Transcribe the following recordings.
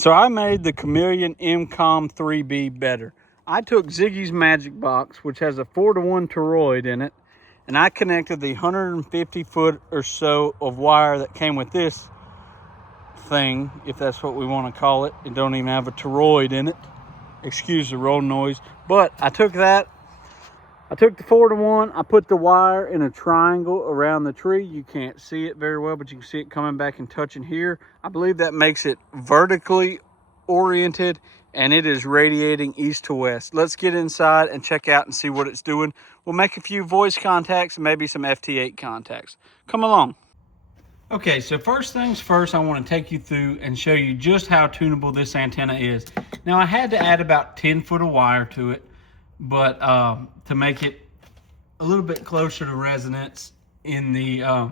So I made the Chameleon MCOM 3B better. I took Ziggy's Magic Box, which has a 4-to-1 toroid in it, and I connected the 150 foot or so of wire that came with this thing, if that's what we want to call it. It don't even have a toroid in it. Excuse the roll noise. But I took that. I took the 4-to-1. I put the wire in a triangle around the tree. You can't see it very well, but you can see it coming back and touching here. I believe that makes it vertically oriented, and it is radiating east to west. Let's get inside and check out and see what it's doing. We'll make a few voice contacts and maybe some FT8 contacts. Come along. Okay, so first things first, I want to take you through and show you just how tunable this antenna is. Now, I had to add about 10 foot of wire to it, but to make it a little bit closer to resonance in the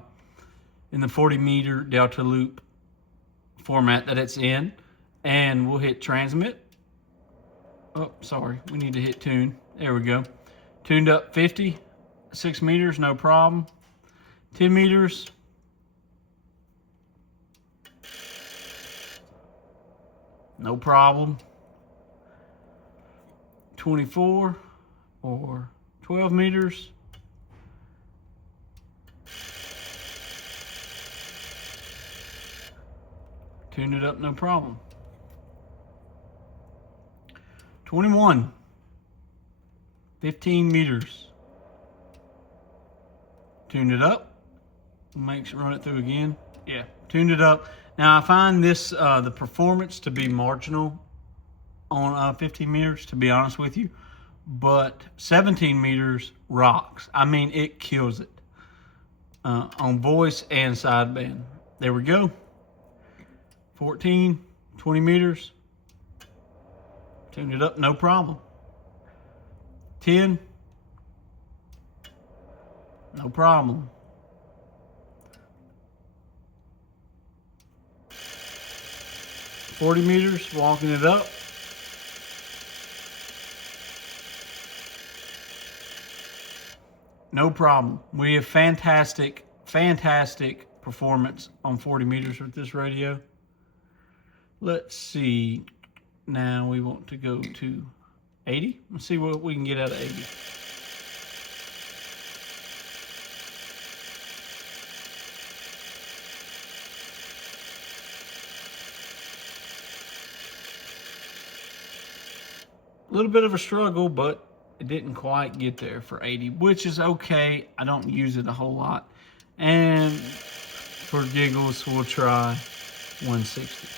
40 meter delta loop format that it's in. And we'll hit transmit. Oh, sorry, we need to hit tune. There we go. Tuned up 50, 6 meters, no problem. 10 meters. No problem. 24 or 12 meters. Tuned it up, no problem. 21. 15 meters. Tuned it up. Run it through again. Yeah, tuned it up. Now I find this the performance to be marginal on 15 meters, to be honest with you, but 17 meters rocks. I mean, it kills it on voice and sideband. There we go. 14, 20 meters. Tuned it up, no problem. 10, no problem. 40 meters, walking it up. No problem. We have fantastic performance on 40 meters with this radio. Let's see. Now we want to go to 80. Let's see what we can get out of 80. A little bit of a struggle, but it didn't quite get there for 80, which is okay. I don't use it a whole lot. And for giggles, we'll try 160.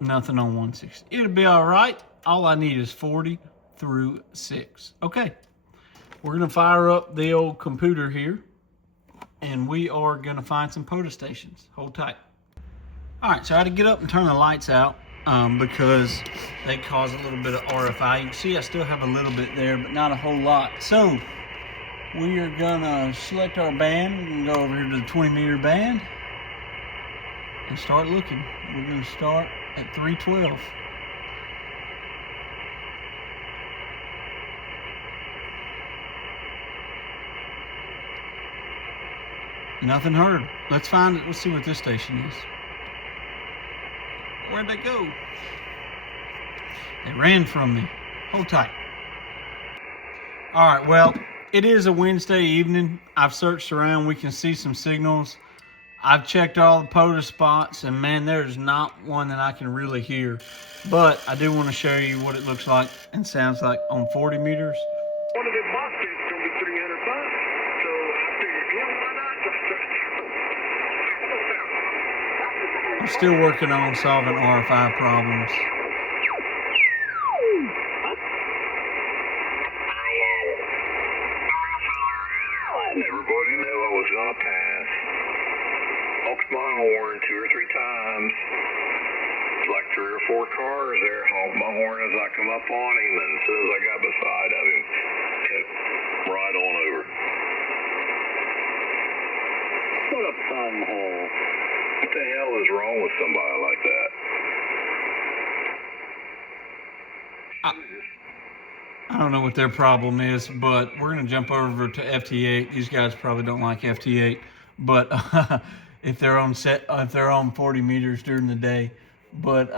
Nothing on 160. It'll be all right. All I need is 40 through 6. Okay, we're gonna fire up the old computer here, and we are gonna find some POTA stations. Hold tight. All right, so I had to get up and turn the lights out because they cause a little bit of RFI. You can see I still have a little bit there, but not a whole lot. So we are gonna select our band. We're gonna go over here to the 20 meter band and start looking. We're gonna start at 312. Nothing heard. Let's find it. Let's see what this station is. Where'd they go? They ran from me. Hold tight. All right, well, it is a Wednesday evening. I've searched around. We can see some signals. I've checked all the POTA spots, and man, there's not one that I can really hear. But I do want to show you what it looks like and sounds like on 40 meters. One of the boxes is going to be 300 bucks, so I figured, yeah, why not? I'm still working on solving RFI problems. Everybody knew I was going to pass. Honked my horn 2 or 3 times. Like 3 or 4 cars there, honked my horn as I come up on him, and as soon as I got beside of him, took right on over. What a bum hole. What the hell is wrong with somebody like that? I don't know what their problem is, but we're going to jump over to FT8. These guys probably don't like FT8, but if they're on 40 meters during the day. But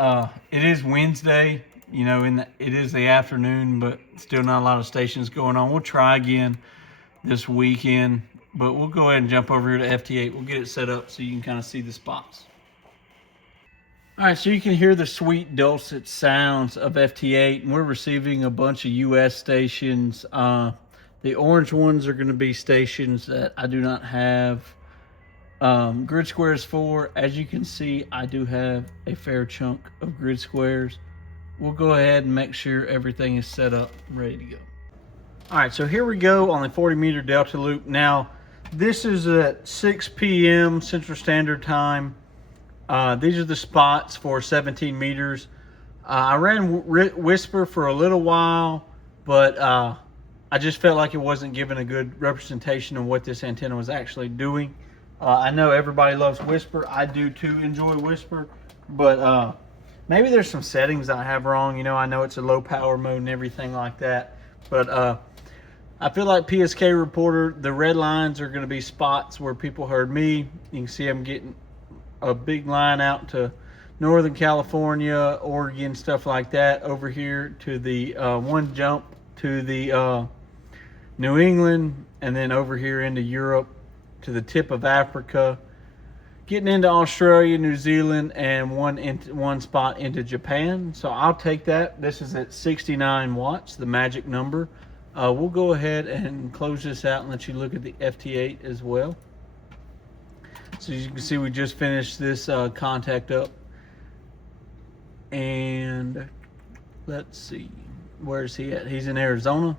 it is Wednesday, you know, it is the afternoon, but still not a lot of stations going on. We'll try again this weekend, but we'll go ahead and jump over here to FT8. We'll get it set up so you can kind of see the spots. All right, so you can hear the sweet dulcet sounds of FT8, and we're receiving a bunch of US stations. The orange ones are going to be stations that I do not have grid squares for. As you can see, I do have a fair chunk of grid squares. We'll go ahead and make sure everything is set up, ready to go. All right, so here we go on the 40-meter Delta Loop. Now, this is at 6 p.m. Central Standard Time. These are the spots for 17 meters. I ran Whisper for a little while, but I just felt like it wasn't giving a good representation of what this antenna was actually doing. I know everybody loves Whisper. I do too enjoy Whisper, but maybe there's some settings I have wrong. You know, I know it's a low power mode and everything like that, but I feel like PSK Reporter, the red lines are going to be spots where people heard me. You can see I'm getting a big line out to Northern California, Oregon, stuff like that. Over here to the one jump to the New England, and then over here into Europe to the tip of Africa, getting into Australia, New Zealand, and one spot into Japan. So I'll take that. This is at 69 watts, the magic number. We'll go ahead and close this out and let you look at the FT8 as well. So as you can see, we just finished this contact up. And let's see, where's he at? He's in Arizona.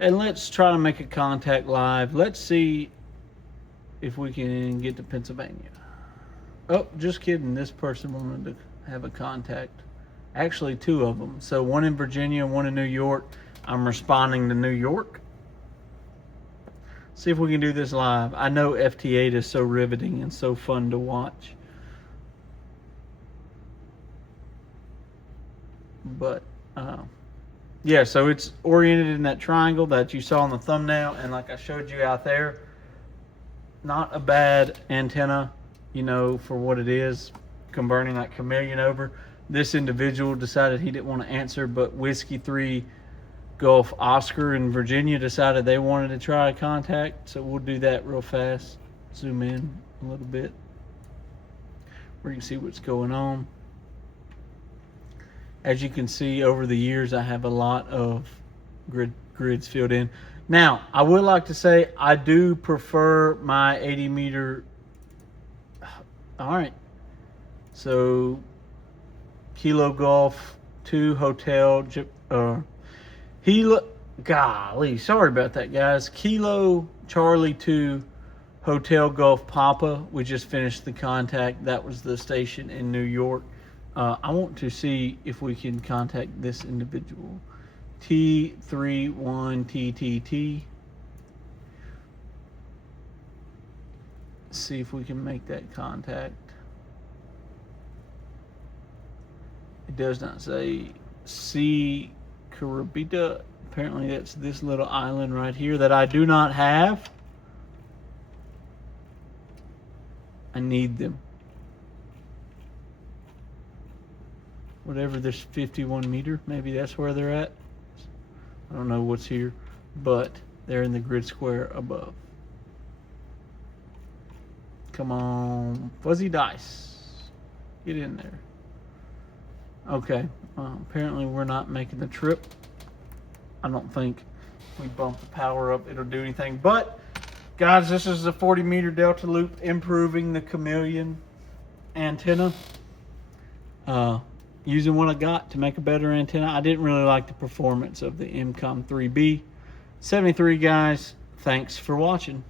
And let's try to make a contact live. Let's see if we can get to Pennsylvania. Oh, just kidding. This person wanted to have a contact. Actually, two of them. So one in Virginia, one in New York. I'm responding to New York. See if we can do this live. I know FT8 is so riveting and so fun to watch. But, yeah, so it's oriented in that triangle that you saw in the thumbnail. And like I showed you out there, not a bad antenna, you know, for what it is, converting that chameleon over. This individual decided he didn't want to answer, but Whiskey 3 Gulf Oscar in Virginia decided they wanted to try a contact, so we'll do that real fast. Zoom in a little bit where you can see what's going on. As you can see, over the years I have a lot of grids filled in. Now, I would like to say I do prefer my 80 meter. All right, so Kilo Golf 2 Hotel golly, sorry about that, guys. Kilo Charlie 2 Hotel Golf Papa. We just finished the contact. That was the station in New York. I want to see if we can contact this individual. T31TTT. See if we can make that contact. It does not say C. Caribita. Apparently that's this little island right here that I do not have. I need them. Whatever this 51 meter, maybe that's where they're at. I don't know what's here, but they're in the grid square above. Come on, Fuzzy Dice. Get in there. Okay, apparently we're not making the trip. I don't think if we bump the power up, it'll do anything. But, guys, this is the 40-meter Delta Loop improving the chameleon antenna. Using what I got to make a better antenna. I didn't really like the performance of the MCOM 3B. 73, guys. Thanks for watching.